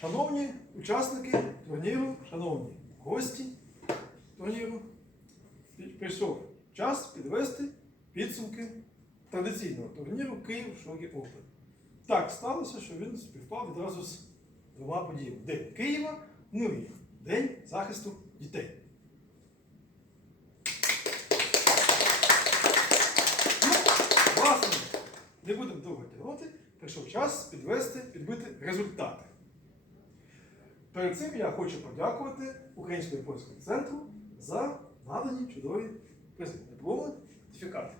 Шановні учасники турніру, шановні гості турніру, прийшов час підвести підсумки традиційного турніру Київ Шогі Open. Так сталося, що він співпав відразу з двома подіями: День Києва, ну і День захисту дітей. Ну, власне, не будемо довго тягнути, прийшов час підвести, підбити результати. Перед цим я хочу подякувати Українському японському центру за надані чудові призи, дипломи, сертифікати.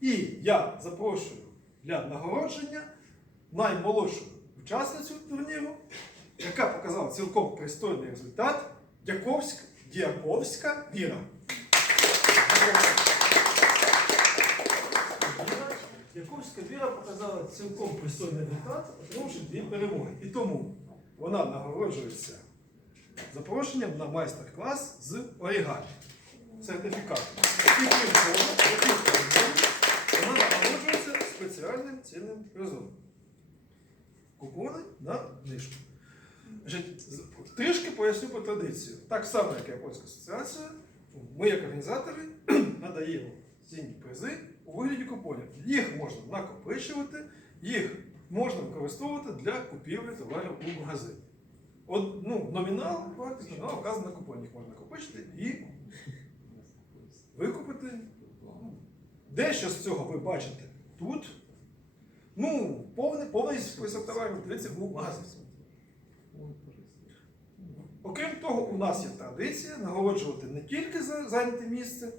І я запрошую для нагородження наймолодшу учасницю турніру, яка показала цілком пристойний результат Дяковська, Діаковська Віра. Дяковська Віра показала цілком пристойний результат, отримавши дві перемоги. І тому вона нагороджується запрошенням на майстер-клас з орігамі. Сертифікат. І крім того, вона нагороджується спеціальним цінним призом. Купони на книжку. Трішки поясню по традицію. Так само, як Японська асоціація, ми, як організатори, надаємо цінні призи у вигляді купонів. Їх можна накопичувати, їх можна використовувати для купівлі товарів у магазині. От, ну, номінал, вартість номінал вказано на купоні. Їх можна накопичити і викупити. Дещо з цього ви бачите тут. Ну, повний, повний список товарів дивіться у магазині. Окрім того, у нас є традиція нагороджувати не тільки за зайняте місце,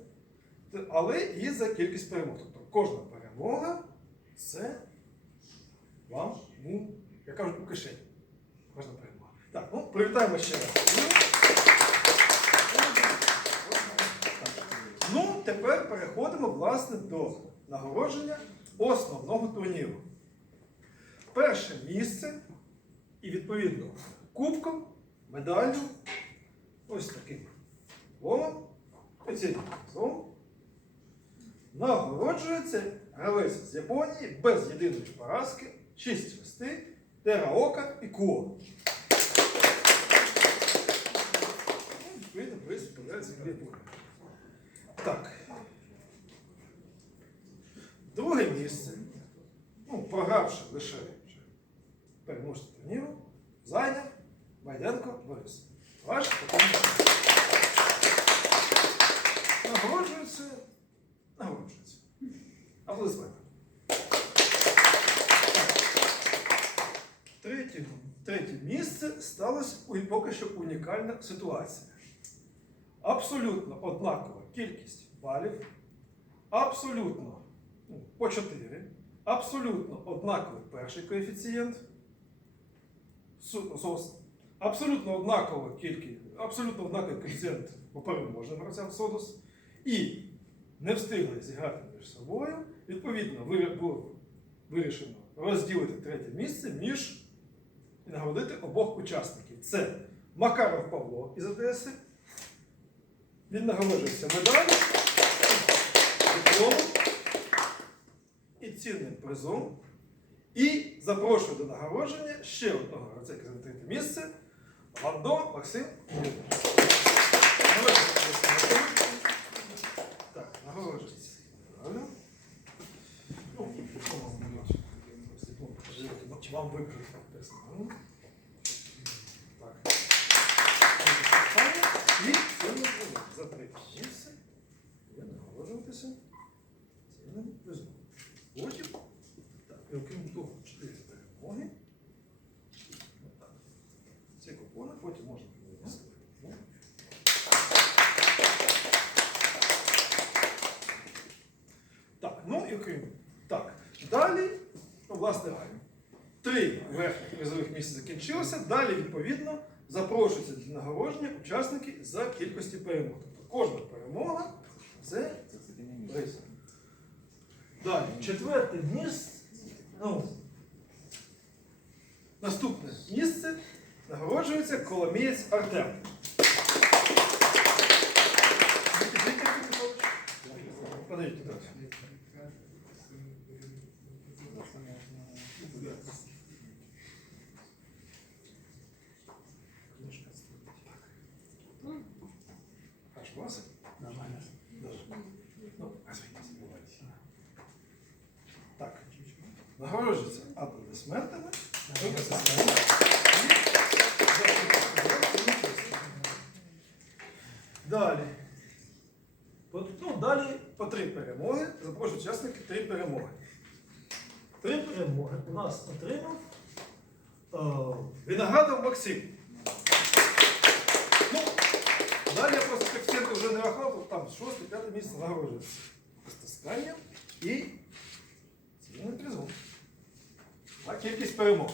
але і за кількість перемог. Тобто кожна перемога це вам, ну, як кажуть, у кишені. Кожна перемога. Так, ну, привітаємо ще раз. Ну, тепер переходимо власне до нагородження основного турніру. Перше місце і відповідно кубком, медаллю, ось таким ломом, оцінним призом, нагороджується гравець з Японії без єдиної поразки, 6 шести, Тераока і Куо. Відповідно. Так. Друге місце, ну, програвши лише переможця турніру, зайняв Байденко Борис. Ваш такий місце. Нагороджується, нагороджується. Аплодисменти. Третє, третє у- поки що унікальна ситуація. Абсолютно однакова кількість балів, абсолютно ну, по 4, абсолютно однаковий перший коефіцієнт, абсолютно однакова кількість, абсолютно однаковий коефіцієнт по переможним гравцям СОДОС, і не встигли зіграти між собою. Відповідно, було вирішено розділити третє місце між і нагородити обох учасників. Це Макаров Павло із Одеси. Він нагороджується медаллю, дипломом і цінним призом. І запрошую до нагородження ще одного зайняв третє місце Ландо Максим Так, нагороджується. Ну, покажи, ну, Чи вам викажуть персонально? Так. І призом. Потім, так, окрім того, 4 перемоги. Отак. Ці потім можна винести. Так, ну і окрім. Так, далі, ну, власне, три верхніх призових місця закінчилося. Далі, відповідно, запрошуються для нагородження учасники за кількості перемог. Тобто кожна перемога це приз. Далі, четверте місце. Ну, наступне місце нагороджується Коломієць Артем. Подивіться, нагороджується аплодисментами. аплодисментами. Далі. Ну, далі по три перемоги. Запрошую учасники три перемоги. Три перемоги у нас отримав е, Виноградов Максим. Ну, далі я просто коефіцієнти вже не рахував, там шосте, п'яте місце нагороджується. Стискання і цивільний призов. Так, кількість перемог.